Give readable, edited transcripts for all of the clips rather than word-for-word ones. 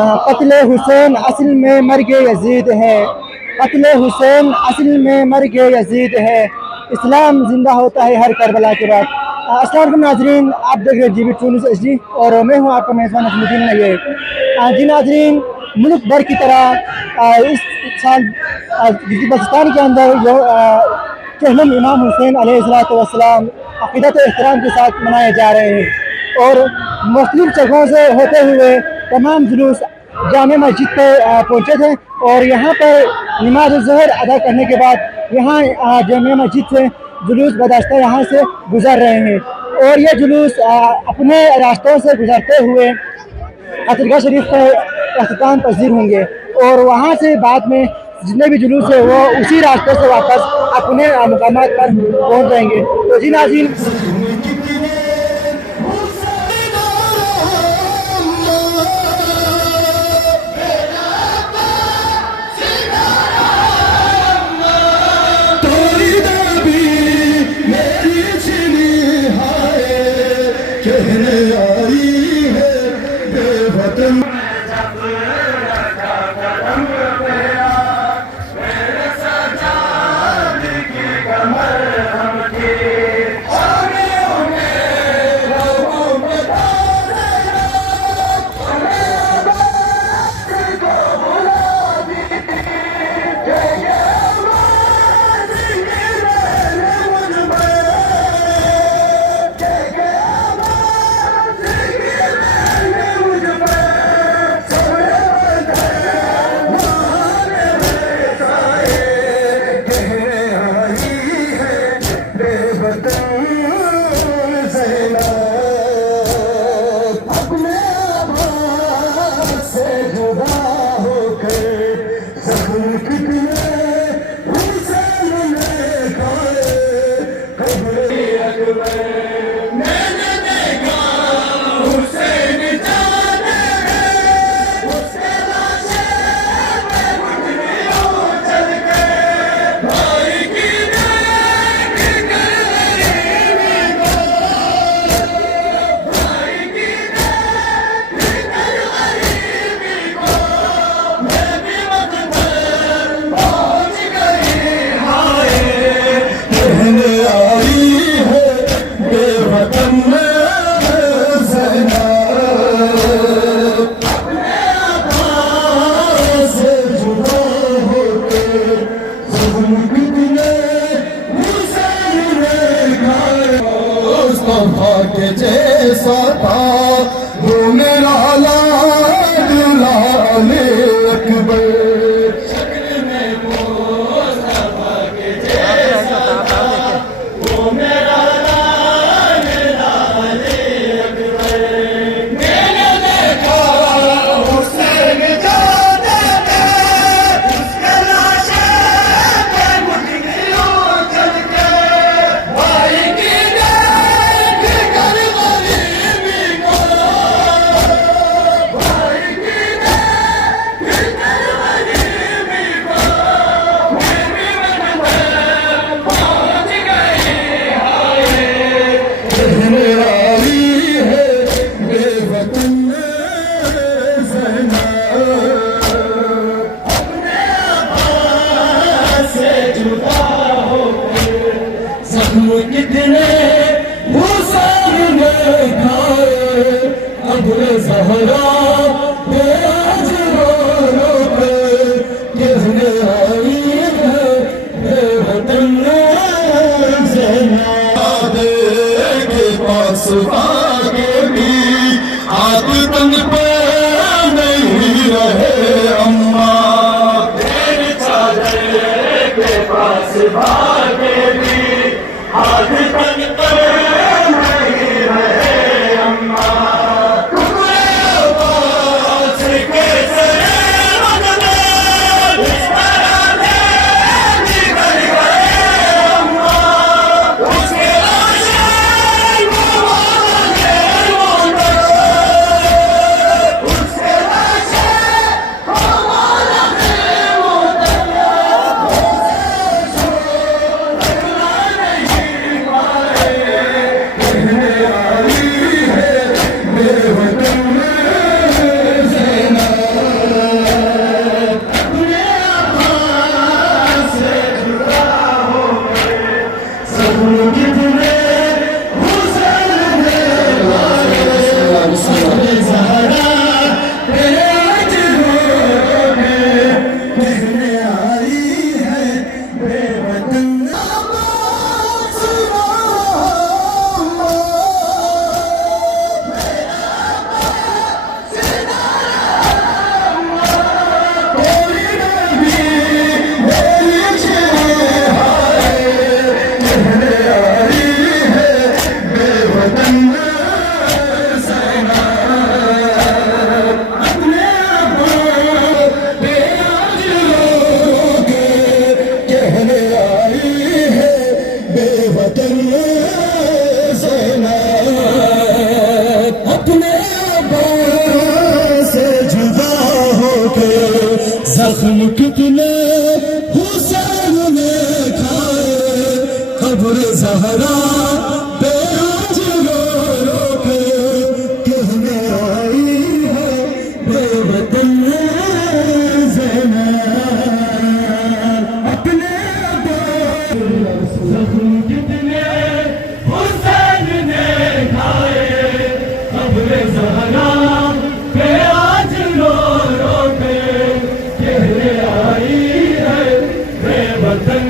कत्ल हुसैन असल में मर्ग यजीद है, कत्ल हुसैन असल में मर्ग यजीद है, इस्लाम जिंदा होता है हर करबला के बाद। अस्सलाम वालेकुम नाजरीन, आप देख रहे हैं GB टू न्यूज़ HD और मैं हूं आपका मेज़बान नजमुद्दीन नैय्यर। जी नाजरीन, मुल्क भर की तरह इस साल बलूचिस्तान के अंदर जो चहलम इमाम हुसैन अलैहिस्सलाम अक़ीदत व एहतराम के साथ मनाए जा रहे हैं और मुख्तलिफ जगहों से होते हुए तमाम जुलूस जामे मस्जिद पर पहुँचे थे और यहाँ पर नमाज ज़ोहर अदा करने के बाद यहाँ जामे मस्जिद से जुलूस बदस्ता यहाँ से गुजर रहे हैं और ये जुलूस अपने रास्तों से गुजरते हुए खतरगाह शरीफ का अख्ताम पजीर होंगे और वहाँ से बाद में जितने भी जुलूस है वो उसी रास्ते से वापस अपने मुकामात पर पहुँच जाएंगे। तो जी नाज़रीन, के जैसा था वो मेरा लाल लाल अकबर, शक्ल में मुस्तफा के जैसा था वो मेरा लाल लाल अकबर। मैंने देखा हुसैन जाते थे उसके लाशें पे मुठ्ठियों चल के भाई की कितने हुसैन ने खाए अबुल ज़हरा पे आज रो पे किसने आई है बेवतन ज़ैनादे के पास भागे भी आग तन पे नहीं रहे अम्मा, तेरे चादर के पास भागे भी आज तक नहीं रहे अम्मा, तुम्हारे पास कैसे बदले इस तरह से निकल गए अम्मा, उसके लाशें उसके लाशें जख्म कितने हुसैन ने खाए, कब्र ज़हरा पे आज रो रो के कहने आई है बेवतन ज़ैनब अपने जख्म कितने हुसैन ने खाए, कब्र ज़हरा पे आज रो रो के कहने आई है बेवतन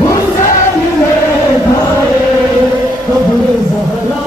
हुसैन ने खाए, कब्र ज़हरा